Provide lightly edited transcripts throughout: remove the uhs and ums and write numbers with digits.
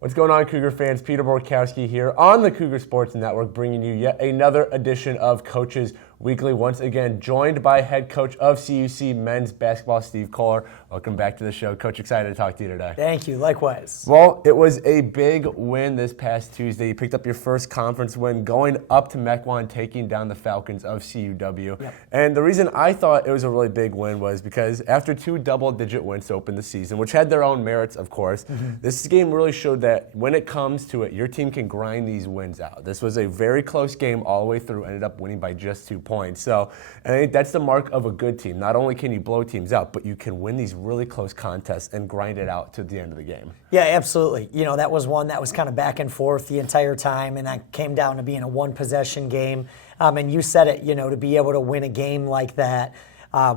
What's going on, Cougar fans? Peter Borkowski here on the Cougar Sports Network, bringing you yet another edition of Coaches Weekly. Once again, joined by head coach of CUC men's basketball, Steve Kollar. Welcome back to the show. Coach, excited to talk to you today. Thank you. Likewise. Well, it was a big win this past Tuesday. You picked up your first conference win, going up to Mequon, taking down the Falcons of CUW. Yep. And the reason I thought it was a really big win was because after two double-digit wins to open the season, which had their own merits, of course, this game really showed that when it comes to it, your team can grind these wins out. This was a very close game all the way through, ended up winning by just 2 points. So, and I think that's the mark of a good team. Not only can you blow teams out, but you can win these really close contests and grind it out to the end of the game. Yeah, absolutely. You know, that was one that was kind of back and forth the entire time, and that came down to being a one-possession game. And you said it, you know, to be able to win a game like that,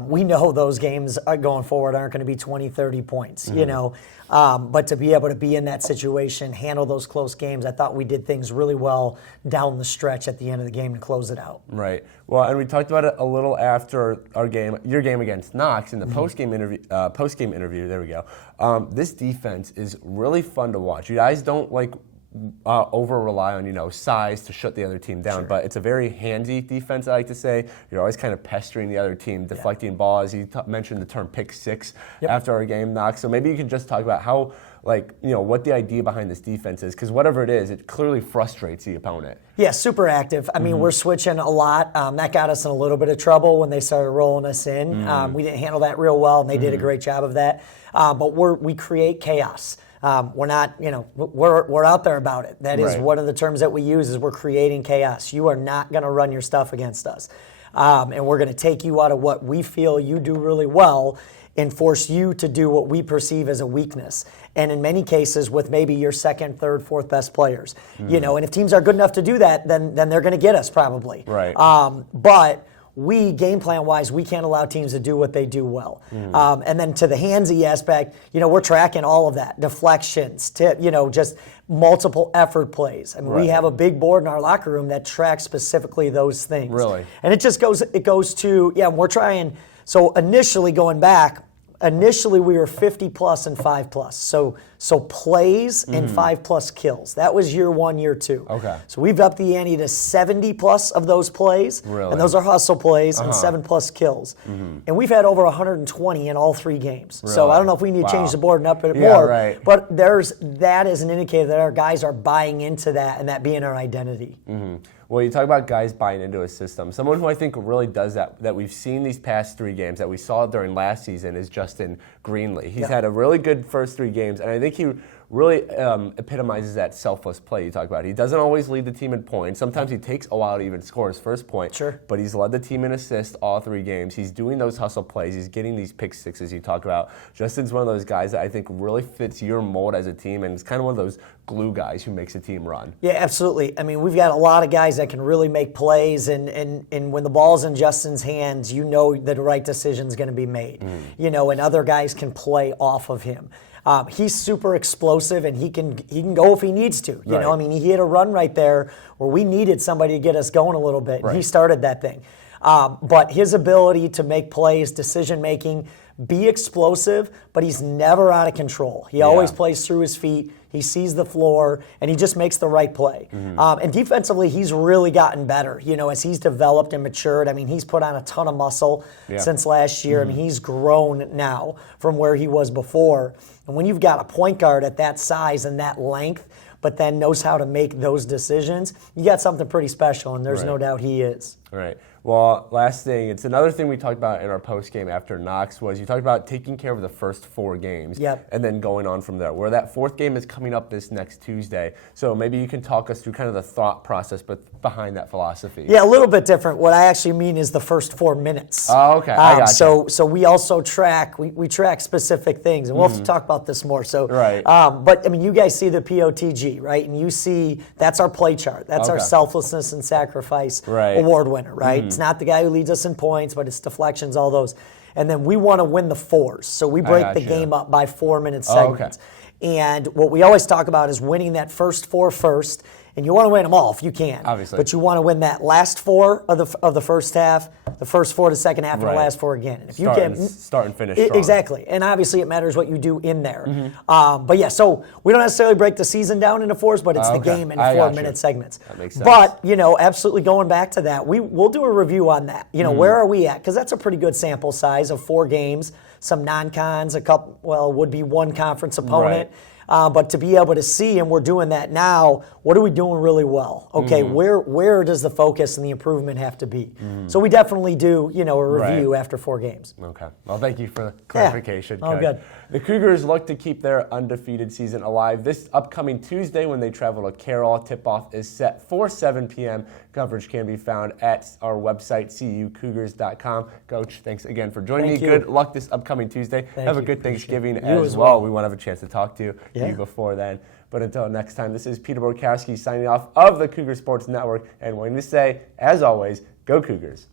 we know those games going forward aren't going to be 20, 30 points, you know. But to be able to be in that situation, handle those close games, I thought we did things really well down the stretch at the end of the game to close it out. Right. Well, and we talked about it a little after our game, your game against Knox in the post-game interview. There we go. This defense is really fun to watch. You guys don't over-rely on, size to shut the other team down. Sure. But it's a very handy defense, I like to say. You're always kind of pestering the other team, deflecting balls. You mentioned the term pick six after our game, Knox. So maybe you can just talk about how, what the idea behind this defense is. Because whatever it is, it clearly frustrates the opponent. Yeah, super active. I mean, we're switching a lot. That got us in a little bit of trouble when they started rolling us in. We didn't handle that real well, and they did a great job of that. But we create chaos. We're not, we're out there about it. That is one of the terms that we use is we're creating chaos. You are not going to run your stuff against us. And we're going to take you out of what we feel you do really well and force you to do what we perceive as a weakness. And in many cases with maybe your second, third, fourth best players. And if teams are good enough to do that, then they're going to get us probably. Right. But we, game plan-wise, we can't allow teams to do what they do well. And then to the handsy aspect, we're tracking all of that. Deflections, just multiple effort plays. I mean, we have a big board in our locker room that tracks specifically those things. Really? And it goes to, we're trying, so initially going back, we were 50-plus and 5-plus. So plays and 5-plus kills. That was year one, year two. Okay. So we've upped the ante to 70-plus of those plays. Really? And those are hustle plays and 7-plus kills. And we've had over 150 in all three games. Really? So I don't know if we need to change the board and up it more. Right. But that is an indicator that our guys are buying into that and that being our identity. Well, you talk about guys buying into a system. Someone who I think really does that we've seen these past three games, that we saw during last season, is Justin Greenlee. He's had a really good first three games, and I think he really epitomizes that selfless play you talk about. He doesn't always lead the team in points. Sometimes he takes a while to even score his first point. Sure. But he's led the team in assists all three games. He's doing those hustle plays. He's getting these pick sixes you talk about. Justin's one of those guys that I think really fits your mold as a team, and it's kind of one of those glue guys who makes a team run. Yeah, absolutely. I mean, we've got a lot of guys that can really make plays, and when the ball's in Justin's hands, that the right decision's going to be made. And other guys can play off of him. He's super explosive, and he can go if he needs to. I mean, he hit a run right there where we needed somebody to get us going a little bit, and he started that thing. But his ability to make plays, decision-making, be explosive, but he's never out of control. He always plays through his feet. He sees the floor, and he just makes the right play. And defensively, he's really gotten better, as he's developed and matured. I mean, he's put on a ton of muscle since last year. I mean, he's grown now from where he was before. And when you've got a point guard at that size and that length, but then knows how to make those decisions, you got something pretty special, and there's no doubt he is. Right. Well, last thing, it's another thing we talked about in our post-game after Knox was you talked about taking care of the first four games and then going on from there, where that fourth game is coming up this next Tuesday. So maybe you can talk us through kind of the thought process behind that philosophy. Yeah, a little bit different. What I actually mean is the first 4 minutes. Oh, okay. I gotcha. So we also track, we track specific things, and we'll have to talk about this more. So, but, I mean, you guys see the POTG, right? And you see that's our play chart. That's our selflessness and sacrifice award winner, right? It's not the guy who leads us in points, but it's deflections, all those. And then we want to win the fours. So we break the game up by 4-minute segments. And what we always talk about is winning that first four first, and you want to win them all if you can. Obviously. But you want to win that last 4 of the first half, the first 4 of the second half, and the last 4 again. And if start and finish strong. Exactly. And obviously it matters what you do in there. But yeah, so we don't necessarily break the season down into 4s, but it's the game in 4-minute segments. That makes sense. But, absolutely going back to that, we'll do a review on that. Where are we at? Because that's a pretty good sample size of 4 games, some non-cons, would be one conference opponent. But to be able to see, and we're doing that now, what are we doing really well? Okay, where does the focus and the improvement have to be? So we definitely do, a review after 4 games. Okay. Well, thank you for the clarification. Oh, good. The Cougars look to keep their undefeated season alive. This upcoming Tuesday when they travel to Carroll, tip-off is set for 7 p.m. Coverage can be found at our website, cucougars.com. Coach, thanks again for joining me. Good luck this upcoming Tuesday. Have a good Thanksgiving as well. We want to have a chance to talk to you before then. But until next time, this is Peter Borkowski signing off of the Cougar Sports Network and wanting to say, as always, go Cougars.